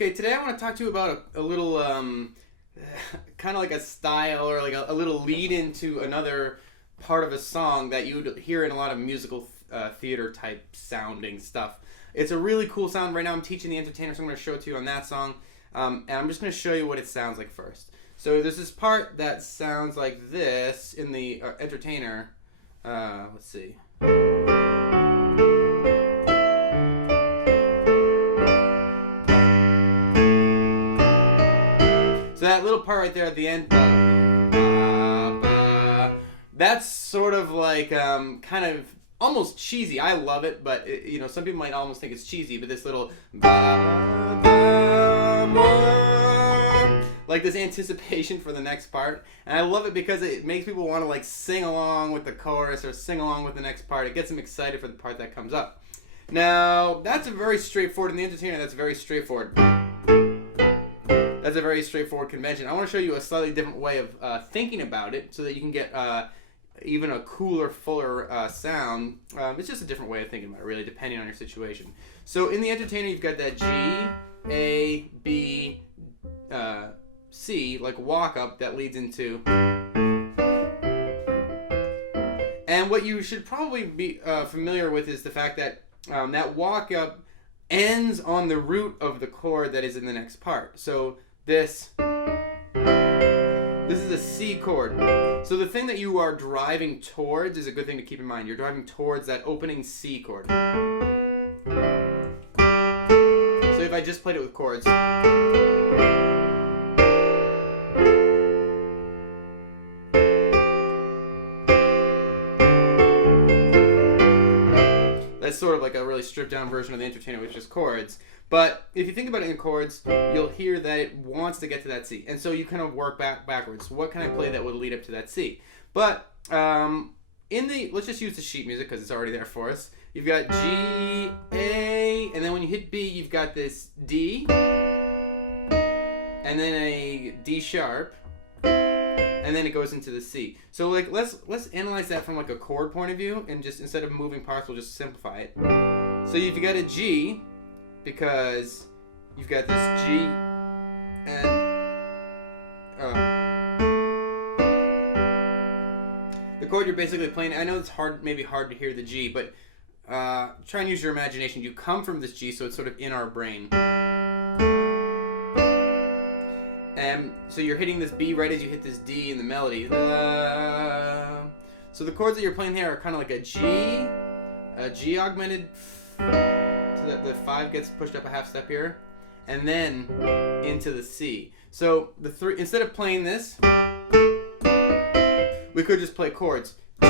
Okay, today I want to talk to you about a little, kind of like a style or like a little lead into another part of a song that you'd hear in a lot of musical theater type sounding stuff. It's a really cool sound. Right now I'm teaching the Entertainer, so I'm going to show it to you on that song. And I'm just going to show you what it sounds like first. So there's this part that sounds like this in the Entertainer. Let's see. So that little part right there at the end, that's sort of like kind of almost cheesy. I love it, but some people might almost think it's cheesy. But this little like this anticipation for the next part, and I love it because it makes people want to like sing along with the chorus or sing along with the next part. It gets them excited for the part that comes up. Now that's a very straightforward in the Entertainer. That's very straightforward. That's a very straightforward convention. I want to show you a slightly different way of thinking about it so that you can get even a cooler, fuller sound. It's just a different way of thinking about it, really, depending on your situation. So in the Entertainer, you've got that G, A, B, C, like walk up that leads into. And what you should probably be familiar with is the fact that that walk up ends on the root of the chord that is in the next part. So this is a C chord. So the thing that you are driving towards is a good thing to keep in mind. You're driving towards that opening C chord. So if I just played it with chords. That's sort of like a really stripped down version of the Entertainer with just chords. But if you think about it in chords, you'll hear that it wants to get to that C. And so you kind of work backwards. What can I play that would lead up to that C? But let's just use the sheet music because it's already there for us. You've got G, A, and then when you hit B, you've got this D, and then a D sharp, and then it goes into the C. So like let's analyze that from like a chord point of view, and just instead of moving parts, we'll just simplify it. So you've got a G because you've got this G and the chord you're basically playing. I know it's maybe hard to hear the G, but try and use your imagination. You come from this G, so it's sort of in our brain. And so you're hitting this B right as you hit this D in the melody. So the chords that you're playing here are kind of like a G augmented, so that the 5 gets pushed up a half step here, and then into the C. So the 3, instead of playing this, we could just play chords. G,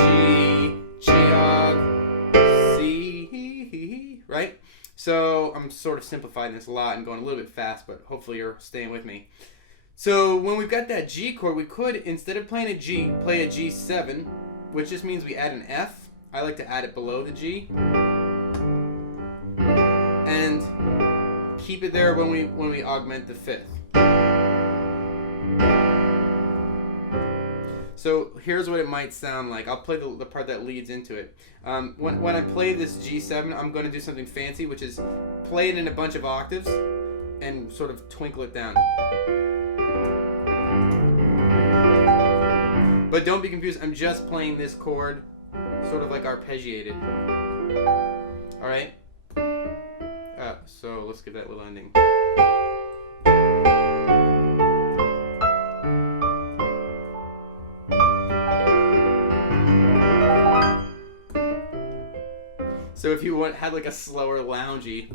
aug, C, right? So I'm sort of simplifying this a lot and going a little bit fast, but hopefully you're staying with me. So when we've got that G chord, we could, instead of playing a G, play a G7, which just means we add an F. I like to add it below the G. And keep it there when we augment the 5th. So here's what it might sound like. I'll play the part that leads into it. When I play this G7, I'm going to do something fancy, which is play it in a bunch of octaves and sort of twinkle it down. But don't be confused, I'm just playing this chord sort of like arpeggiated. Alright? So let's give that little ending. So if you had like a slower loungy.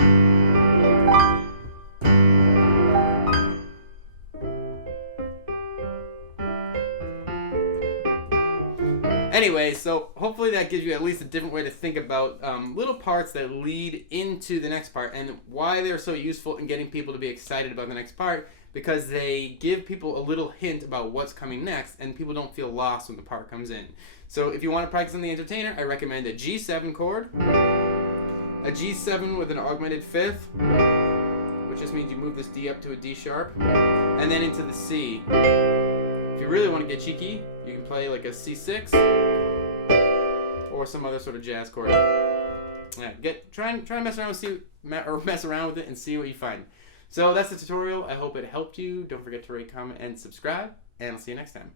Anyway, so hopefully that gives you at least a different way to think about little parts that lead into the next part, and why they're so useful in getting people to be excited about the next part, because they give people a little hint about what's coming next, and people don't feel lost when the part comes in. So if you want to practice on the Entertainer, I recommend a G7 chord, a G7 with an augmented 5th, which just means you move this D up to a D sharp, and then into the C. If you really want to get cheeky, you can play like a C6 or some other sort of jazz chord. Yeah, try and mess around with it and see what you find. So that's the tutorial. I hope it helped you. Don't forget to rate, comment, and subscribe, and I'll see you next time.